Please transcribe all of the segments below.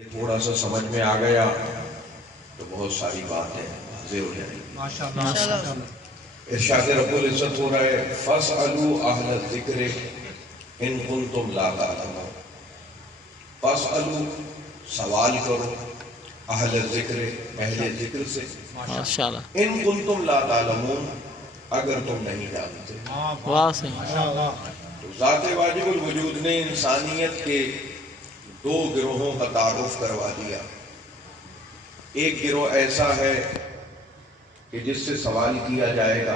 थोड़ा सा समझ में आ गया तो बहुत सारी बातें वाज़ेह हो जाएंगी। माशाअल्लाह। इरशाद रब्बुल इज्जत हो रहा है, फस्अलू अहल ज़िक्र इन कुंतुम ला तालमून। फस्अलू, सवाल करो, अहल ज़िक्र, अहले ज़िक्र से, माशाअल्लाह, इन कुंतुम ला तालमून, अगर तुम नहीं जानते। वाह सही। तो ज़ाते वाजिबुल वजूद ने इंसानियत के दो गिरोहों का तारुफ करवा दिया। एक गिरोह ऐसा है कि जिससे सवाल किया जाएगा,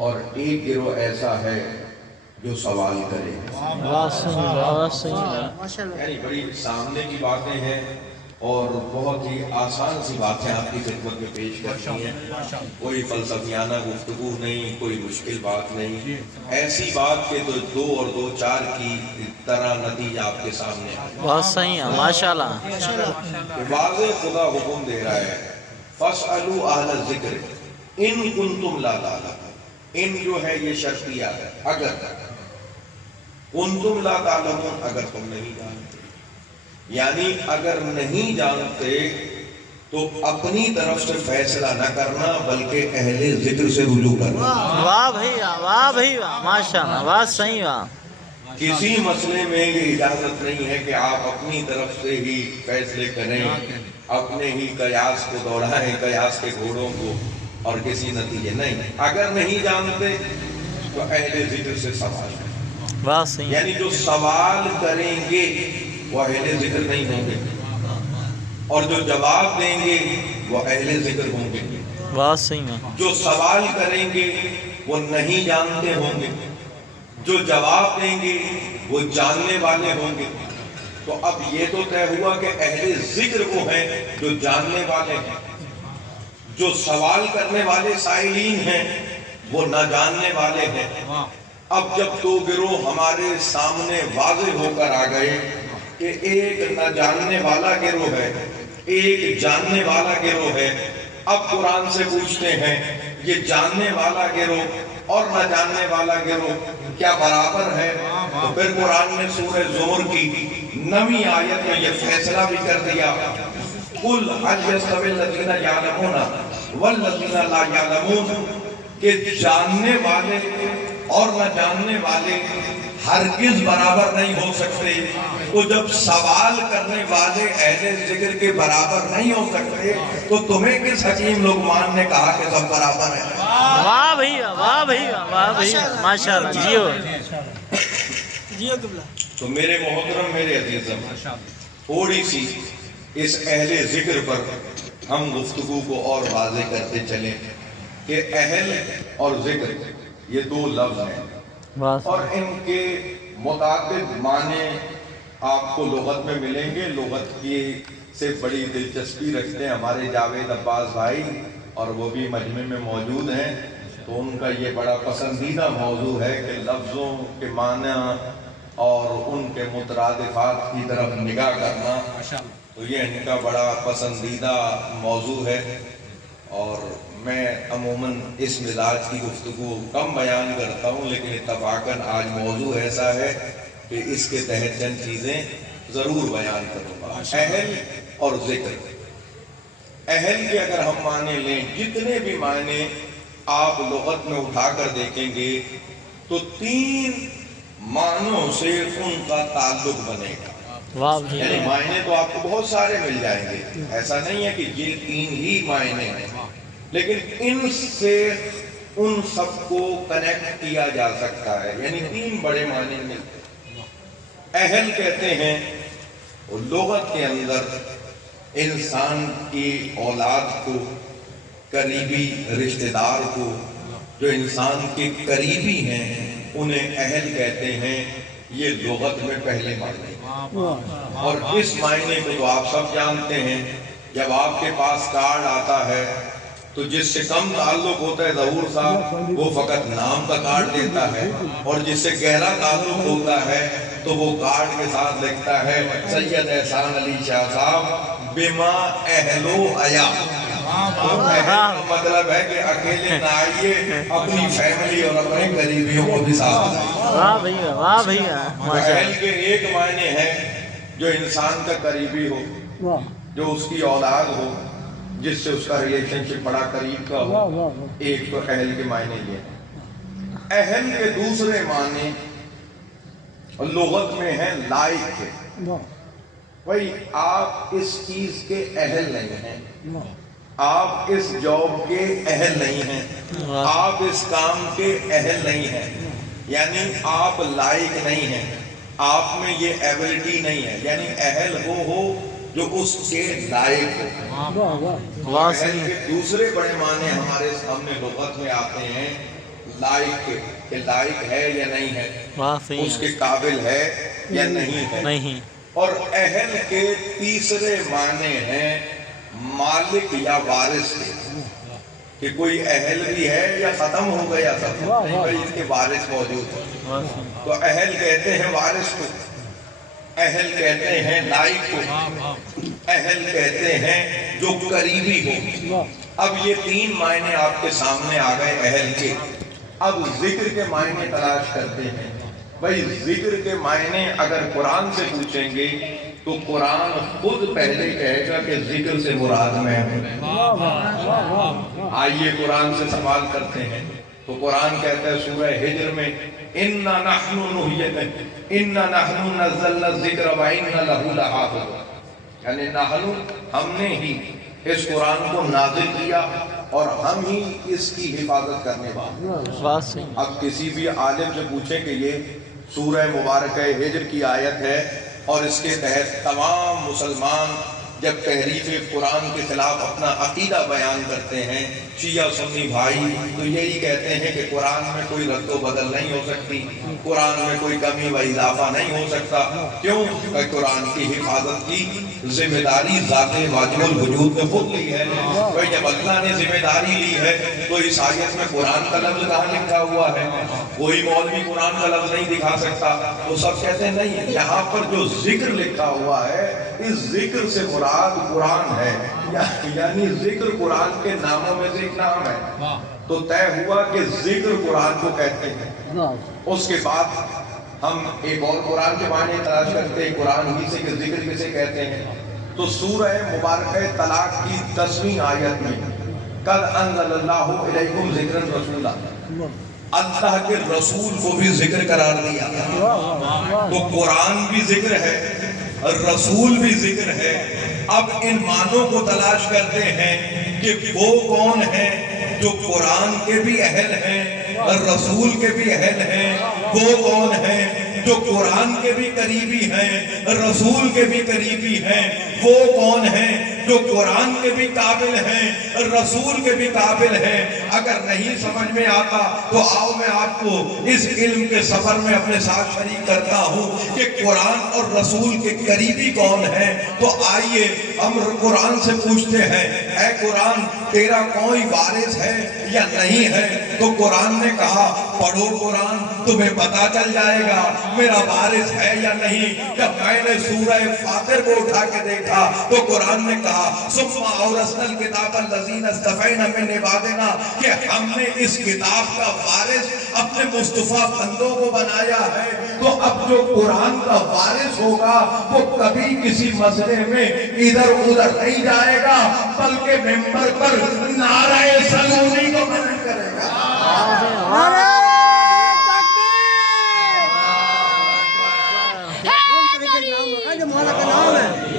और एक गिरोह ऐसा है जो सवाल करेगा। यानी बड़ी सामने की बातें हैं और बहुत ही आसान सी बातें आपकी खिदमत में पेश करती हैं। कोई फलसफियाना गुफ्तगू नहीं, कोई मुश्किल बात नहीं, ऐसी बात के तो 2 और 2 4 की तरह नतीजा आपके सामने बहुत सही है। माशाल्लाह। वाज़ेह खुदा हुक्म दे रहा है, फस्अलू अहल ज़िक्र इन कुंतुम ला तालमून। इन जो है ये शर्तिया है, अगर, कुंतुम ला तालमून, अगर तुम नहीं जानते। यानी अगर नहीं जानते तो अपनी तरफ से फैसला न करना, बल्कि अहले ज़िक्र से रुजू करना। वाह भैया, वाह भैया, माशाल्लाह, वाह सही। वाह। किसी मसले में ये इजाजत नहीं है कि आप अपनी तरफ से ही फैसले करें, अपने ही कयास को दौड़ाएं, कयास के घोड़ों को, और किसी नतीजे नहीं। अगर नहीं जानते तो अहले ज़िक्र से सवाल। वाह सही। यानी जो सवाल करेंगे वो अहले ज़िक्र नहीं होंगे, और जो जवाब देंगे वो अहले ज़िक्र होंगे। वाह सही। जो सवाल करेंगे वो नहीं जानते होंगे, जो जवाब देंगे वो जानने वाले होंगे। तो अब ये तो तय हुआ कि अहले ज़िक्र वो हैं जो जानने वाले हैं, जो सवाल करने वाले साइलीन हैं वो ना जानने वाले हैं। अब जब 2 गिरोह हमारे सामने वाज़ेह होकर आ गए कि एक न जानने वाला गिरोह है, एक जानने वाला गिरोह है, अब कुरान से पूछते हैं ये जानने वाला गिरोह और न जानने वाला गिरोह क्या बराबर है? तो फिर कुरान ने सूरह ज़ुमर की 9वीं आयत में ये फैसला भी कर दिया, कुल हल यस्तविल लज़ीना यअलमूना वल लज़ीना ला यअलमून, कि जानने वाले और न जानने वाले हरगिज बराबर नहीं हो सकते। तो जब सवाल करने वाले अहले ज़िक्र के बराबर नहीं हो सकते तो तुम्हें किस हकीम लुक़मान ने कहा कि सब बराबर है? वाह भैया, वाह भैया, वाह भैया, माशाल्लाह। जियो जियो। तो मेरे मोहतरम, मेरे अज़ीज़म, थोड़ी सी इस अहले ज़िक्र पर हम गुफ्तगू को और वाज़ेह करते चलें कि अहल और ज़िक्र ये 2 लफ्ज़ हैं और इनके मुताबिक माने आपको लुगत में मिलेंगे। लुगत की से बड़ी दिलचस्पी रखते हैं हमारे जावेद अब्बास भाई, और वो भी मजमे में मौजूद हैं। तो उनका ये बड़ा पसंदीदा मौजू है कि लफ्ज़ों के माना और उनके मुतरादिफात की तरफ निगाह करना। तो ये इनका बड़ा पसंदीदा मौजू है, और मैं अमूमन इस मिजाज की गुफ्तगू कम बयान करता हूँ, लेकिन इत्तफाकन आज मौजू ऐसा है कि इसके तहत चंद चीज़ें ज़रूर बयान करूँगा। अहल और ज़िक्र। अहल के अगर हम माने लें, जितने भी माने आप लुगत में उठाकर देखेंगे तो 3 मानों से उनका ताल्लुक बनेगा। यानी मायने तो आपको बहुत सारे मिल जाएंगे, ऐसा नहीं है कि ये 3 ही मायने हैं, लेकिन इनसे उन सबको कनेक्ट किया जा सकता है। यानी 3 बड़े मायने मिलते हैं। अहल कहते हैं वो लुगत के अंदर इंसान की औलाद को, करीबी रिश्तेदार को, जो इंसान के करीबी हैं उन्हें अहल कहते हैं। ये लुगत में पहले मायने, और इस मायने को तो आप सब जानते हैं। जब आपके पास कार्ड आता है तो जिससे कम ताल्लुक होता है ज़हूर साहब, वो फकत नाम का कार्ड देता है, और जिससे गहरा ताल्लुक होता है तो वो कार्ड के साथ लिखता है सैयद एहसान अली शाह साहब बिमा अहलो अया। मतलब है कि अकेले ना आइए, अपनी फैमिली और अपने करीबियों को भी साथ लाइए। वाह भैया, वाह भैया। अहल के एक मायने हैं जो इंसान का करीबी हो, जो उसकी औलाद हो, जिससे उसका रिलेशनशिप बड़ा करीब का हो। एक तो अहल के मायने ये है। अहल के दूसरे माने लुगत में है लायक के। भाई आप इस चीज के अहल नहीं हैं, आप इस जॉब के अहल नहीं हैं, आप इस काम के अहल नहीं हैं, यानी आप लायक नहीं हैं, आप में ये एबिलिटी नहीं है। यानी अहल हो जो उसके लायक हो। अहल के दूसरे बड़े माने हमारे सामने लुगत में आते हैं लायक के लायक है या नहीं है, उसके काबिल है या नहीं है। और अहल के तीसरे माने हैं मालिक या वारिस के, कि कोई अहल भी है या खत्म हो गया सब, भाई इसके वारिस मौजूद है। तो अहल कहते हैं वारिस को, अहल कहते हैं लायक को, अहल कहते हैं जो करीबी हो। अब ये तीन मायने आपके सामने आ गए अहल के। अब जिक्र के मायने तलाश करते हैं। भाई जिक्र के मायने अगर कुरान से पूछेंगे तो कुरान खुद पहले कहेगा कि जिक्र से मुराद मैं हूं। आइए कुरान से सवाल करते हैं तो कुरान कहता है सूरह हिज्र में, इन्ना नहनु नज़्ज़लना ज़िक्र व इन्ना लहू लहाफ़िज़ून, यानी नहनु हमने ही इस कुरान को नाज़िल किया और हम ही इसकी हिफाजत करने वाले। अब किसी भी आलिम से पूछे कि ये सूरह मुबारक हिज्र की आयत है और इसके तहत तमाम मुसलमान जब तहरीफ कुरान के खिलाफ अपना अकीदा बयान करते हैं, शिया सुन्नी भाई, तो यही कहते हैं कि कुरान में कोई रद्दो बदल नहीं हो सकती, कुरान में कोई कमी व इजाफा नहीं हो सकता। क्यों? कुरान की हिफाजत की जिम्मेदारी ज़ाते वाजिबुल वजूद ने खुद ली है। भाई जब अल्लाह ने जिम्मेदारी ली है तो इस आयत में कुरान का लफ्ज़ कहाँ लिखा हुआ है? कोई मौलवी कुरान का लफ्ज़ नहीं दिखा सकता। तो सब कहते हैं नहीं, यहाँ पर जो जिक्र लिखा हुआ है इस जिक्र से मुराद कुरान है, यानी जिक्र कुरान के नामों में से एक नाम है। तो तय हुआ कि जिक्र कुरान को कहते हैं। उसके बाद हम एक और कुरान के मायने तलाश करते हैं, कुरान ही से कि जिक्र किसे कहते हैं। तो सूरह मुबारक तलाक की 10वीं आयत में कल अंज़लल्लाहु इलैकुम ज़िक्रन रसूला, अल्लाह के रसूल को भी जिक्र करार दिया। तो कुरान भी जिक्र है, रसूल भी जिक्र है। अब इन मानों को तलाश करते हैं कि वो कौन है जो कुरान के भी अहल हैं और रसूल के भी अहल हैं। वो कौन है जो कुरान के भी करीबी हैं, रसूल के भी करीबी हैं। वो कौन है जो कुरान के भी काबिल हैं, रसूल के भी काबिल हैं। अगर नहीं समझ में आता तो आओ मैं आपको इस इल्म के सफर में अपने साथ शरीक करता हूँ कि कुरान और रसूल के करीबी कौन है। तो आइए हम कुरान से पूछते हैं, ऐ कुरान तेरा कोई वारिस है या नहीं है? तो कुरान ने कहा पढ़ो कुरान, तुम्हें पता चल जाएगा मेरा वारिस है या नहीं। जब मैंने सूरह फातिर को उठा के देखा तो कुरान ने कहा सुम्मा औरसनल किताबल लज़ीना इस्तफ़ैना मिन इबादिना, कि हमने इस किताब का वारिस अपने मुस्तफा बंदों को बनाया है। तो अब जो कुरान का वारिस होगा वो कभी किसी मसले में इधर उधर नहीं जाएगा, बल्कि मिंबर पर नारे सलूनी को बुलंद करेगा।